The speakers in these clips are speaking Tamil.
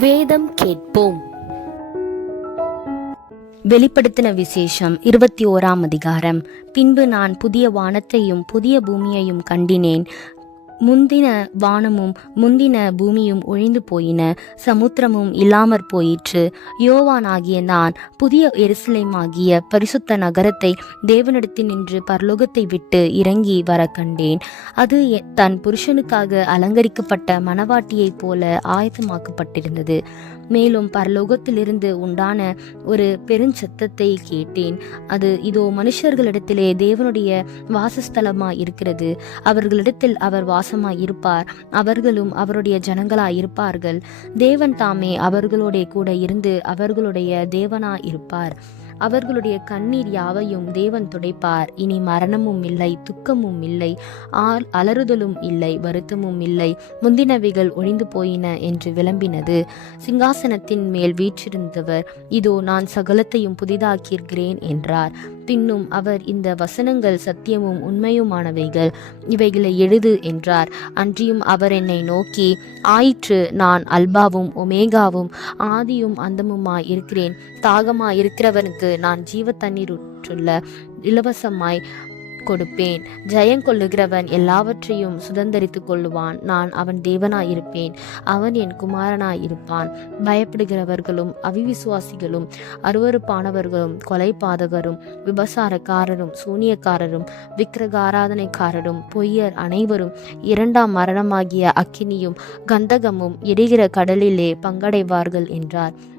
வேதம் கேட்போம். வெளிப்படுத்தின விசேஷம் இருபத்தி ஓராம் அதிகாரம். பின்பு நான் புதிய வானத்தையும் புதிய பூமியையும் கண்டினேன். முந்தின வானமும் முந்தின பூமியும் ஒழிந்து போயின. சமுத்திரமும் இல்லாமற் போயிற்று. யோவானாகிய நான் புதிய எருசலேமாகிய பரிசுத்த நகரத்தை தேவனிடத்தில் நின்று பரலோகத்தை விட்டு இறங்கி வர கண்டேன். அது எ- தன் புருஷனுக்காக அலங்கரிக்கப்பட்ட மணவாட்டியைப் போல ஆயத்தமாக்கப்பட்டிருந்தது. மேலும் பரலோகத்திலிருந்து உண்டான ஒரு பெருஞ்சத்தத்தை கேட்டேன். அது இதோ மனுஷர்களிடத்திலே தேவனுடைய வாசஸ்தலமாய் இருக்கிறது. அவர்களிடத்தில் அவர் வாசமாய் இருப்பார். அவர்களும் அவருடைய ஜனங்களாய் இருப்பார்கள். தேவன் தாமே அவர்களோட கூட இருந்து அவர்களுடைய தேவனாய் இருப்பார். அவர்களுடைய கண்ணீர் யாவையும் தேவன் துடைப்பார். இனி மரணமும் இல்லை துக்கமும் இல்லை ஆல் அலறுதலும் இல்லை வருத்தமும் இல்லை. முந்தினவைகள் ஒழிந்து போயின என்று விளம்பினது. சிங்காசனத்தின் மேல் வீற்றிருந்தவர் இதோ நான் சகலத்தையும் புதிதாக்கியிருக்கிறேன் என்றார். பின்னும் அவர் இந்த வசனங்கள் சத்தியமும் உண்மையுமானவைகள் இவைகளை எழுது என்றார். அன்றியும் அவர் என்னை நோக்கி ஆயிற்று நான் அல்பாவும் ஒமேகாவும் ஆதியும் அந்தமுமாய் இருக்கிறேன். தாகமாய் இருக்கிறவனுக்கு நான் ஜீவ தண்ணீர் உற்றுள்ள இலவசமாய் கொடுப்பேன். ஜெயம் கொள்ளுகிறவன் எல்லாவற்றையும் சுதந்திரித்து கொள்ளுவான். நான் அவன் தேவனாயிருப்பேன். அவன் என் குமாரனாயிருப்பான். பயப்படுகிறவர்களும் அவிவிசுவாசிகளும் அருவருப்பானவர்களும் கொலைபாதகரும் விபசாரக்காரரும் சூனியக்காரரும் விக்கிரகாராதனைக்காரரும் பொய்யர் அனைவரும் இரண்டாம் மரணமாகிய அக்கினியும் கந்தகமும் எரிகிற கடலிலே பங்கடைவார்கள் என்றார்.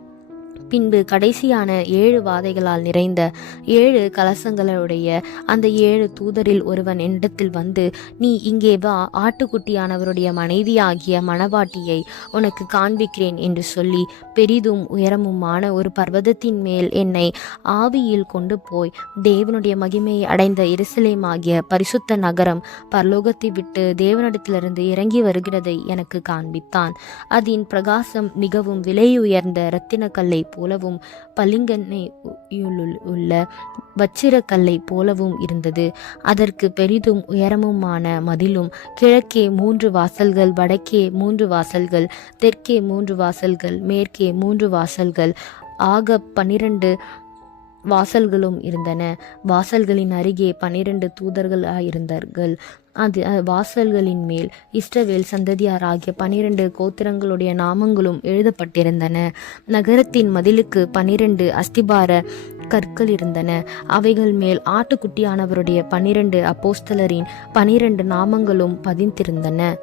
பின்பு கடைசியான ஏழு வாதைகளால் நிறைந்த ஏழு கலசங்களுடைய அந்த ஏழு தூதரில் ஒருவன் என்னிடத்தில் வந்து நீ இங்கே வா ஆட்டுக்குட்டியானவருடைய மனைவியாகிய மணவாட்டியை உனக்கு காண்பிக்கிறேன் என்று சொல்லி பெரிதும் உயரமுமான ஒரு பர்வதத்தின் மேல் என்னை ஆவியில் கொண்டு போய் தேவனுடைய மகிமையை அடைந்த எருசலேமாகிய பரிசுத்த நகரம் பரலோகத்தை விட்டு தேவனிடத்திலிருந்து இறங்கி வருகிறதை எனக்கு காண்பித்தான். அதன் பிரகாசம் மிகவும் விலையுயர்ந்த இரத்தினக்கல்லை போலவும் பளிங்கண்ணை உள்ள வச்சிரக்கல்லை போலவும் இருந்தது. அதற்கு பெரிதும் உயரமுமான மதிலும் கிழக்கே மூன்று வாசல்கள் வடக்கே மூன்று வாசல்கள் தெற்கே மூன்று வாசல்கள் மேற்கே மூன்று வாசல்கள் ஆக பன்னிரண்டு வாசல்களும் இருந்தன. வாசல்களின் அருகே பன்னிரண்டு தூதர்களாயிருந்தார்கள். அது வாசல்களின் மேல் இஸ்ரவேல் சந்ததியாராகிய பனிரெண்டு கோத்திரங்களுடைய நாமங்களும் எழுதப்பட்டிருந்தன. நகரத்தின் மதிலுக்கு பனிரெண்டு அஸ்திபார கற்கள் இருந்தன. அவைகள் மேல் ஆட்டுக்குட்டியானவருடைய பனிரெண்டு அப்போஸ்தலரின் பனிரெண்டு நாமங்களும் பதிந்திருந்தன.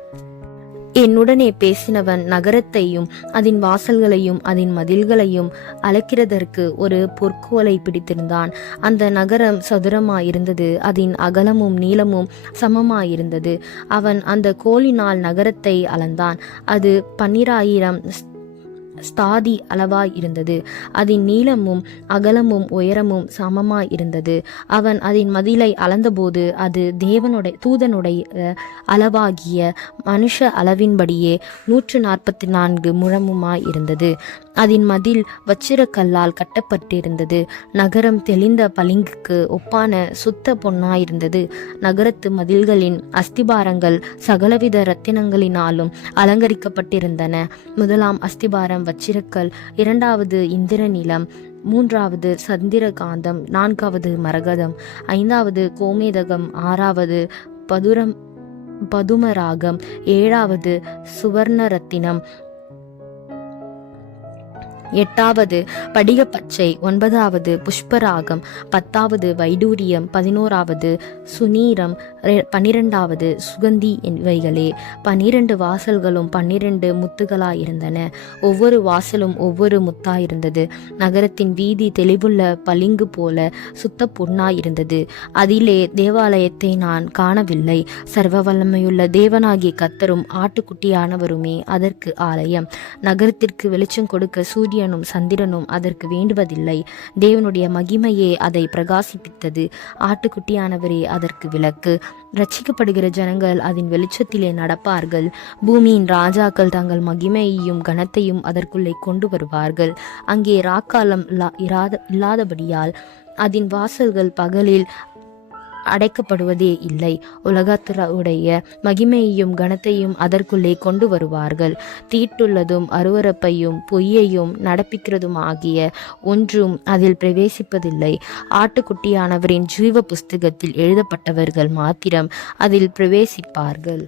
என்னுடனே பேசினவன் நகரத்தையும் அதன் வாசல்களையும் அதன் மதில்களையும் அளக்கிறதற்கு ஒரு பொற்கோலை பிடித்திருந்தான். அந்த நகரம் சதுரமாயிருந்தது அதன் அகலமும் நீளமும் சமமாயிருந்தது. அவன் அந்த கோலினால் நகரத்தை அளந்தான். அது பன்னிராயிரம் ஸ்தாதி அளவாய் இருந்தது. அதன் நீளமும் அகலமும் உயரமும் சமமாய் இருந்தது. அவன் அதன் மதிலை அளந்தபோது அது தேவனுடைய தூதனுடைய அளவாகிய மனுஷ அளவின்படியே நூற்று நாற்பத்தி நான்கு முழமுமாய் இருந்தது. அதன் மதில் வச்சிரக்கல்லால் கட்டப்பட்டிருந்தது. நகரம் தெளிந்த பளிங்குக்கு ஒப்பான சுத்த பொன்னாயிருந்தது. நகரத்து மதில்களின் அஸ்திபாரங்கள் சகலவித ரத்தினங்களினாலும் அலங்கரிக்கப்பட்டிருந்தன. முதலாம் அஸ்திபாரம் வச்சிரக்கல். இரண்டாவது இந்திரநிலம் மூன்றாவது சந்திரகாந்தம் நான்காவது மரகதம் ஐந்தாவது கோமேதகம் ஆறாவது பதுரம் பதுமராகம் ஏழாவது சுவர்ணரத்தினம் எட்டாவது படிகப்பச்சை ஒன்பதாவது புஷ்பராகம் பத்தாவது வைடூரியம் பதினோராவது சுனீரம் ரெ- பன்னிரெண்டாவது சுகந்தி இவைகளே. பன்னிரண்டு வாசல்களும் பன்னிரண்டு முத்துகளாயிருந்தன. ஒவ்வொரு வாசலும் ஒவ்வொரு முத்தாயிருந்தது. நகரத்தின் வீதி தெளிவுள்ள பளிங்கு போல சுத்த பொன்னாயிருந்தது. அதிலே தேவாலயத்தை நான் காணவில்லை. சர்வ வல்லமையுள்ள தேவனாகிய கத்தரும் ஆட்டுக்குட்டியானவருமே அதற்கு ஆலயம். நகரத்திற்கு வெளிச்சம் கொடுக்க சூரிய சூரியனும் சந்திரனும் அதற்கு வேண்டுவதில்லை. தேவனுடைய மகிமையே அதை பிரகாசிப்பித்தது. ஆட்டுக்குட்டியானவரே அதற்கு விளக்கு. ரட்சிக்கப்படுகிற ஜனங்கள் அதன் வெளிச்சத்திலே நடப்பார்கள். பூமியின் ராஜாக்கள் தங்கள் மகிமையையும் கனத்தையும் அதற்குள்ளே கொண்டு வருவார்கள். அங்கே ராக்காலம் இல்லா- இல்லாதபடியால் அதன் வாசல்கள் பகலில் அடைக்கப்படுவதே இல்லை. உலகத்துடைய மகிமையையும் கனத்தையும் அதற்குள்ளே கொண்டு வருவார்கள். தீட்டுள்ளதும் அருவருப்பையும் பொய்யையும் நடப்பிக்கிறதும் ஆகிய ஒன்றும் அதில் பிரவேசிப்பதில்லை. ஆட்டுக்குட்டியானவரின் ஜீவ புஸ்தகத்தில் எழுதப்பட்டவர்கள் மாத்திரம் அதில் பிரவேசிப்பார்கள்.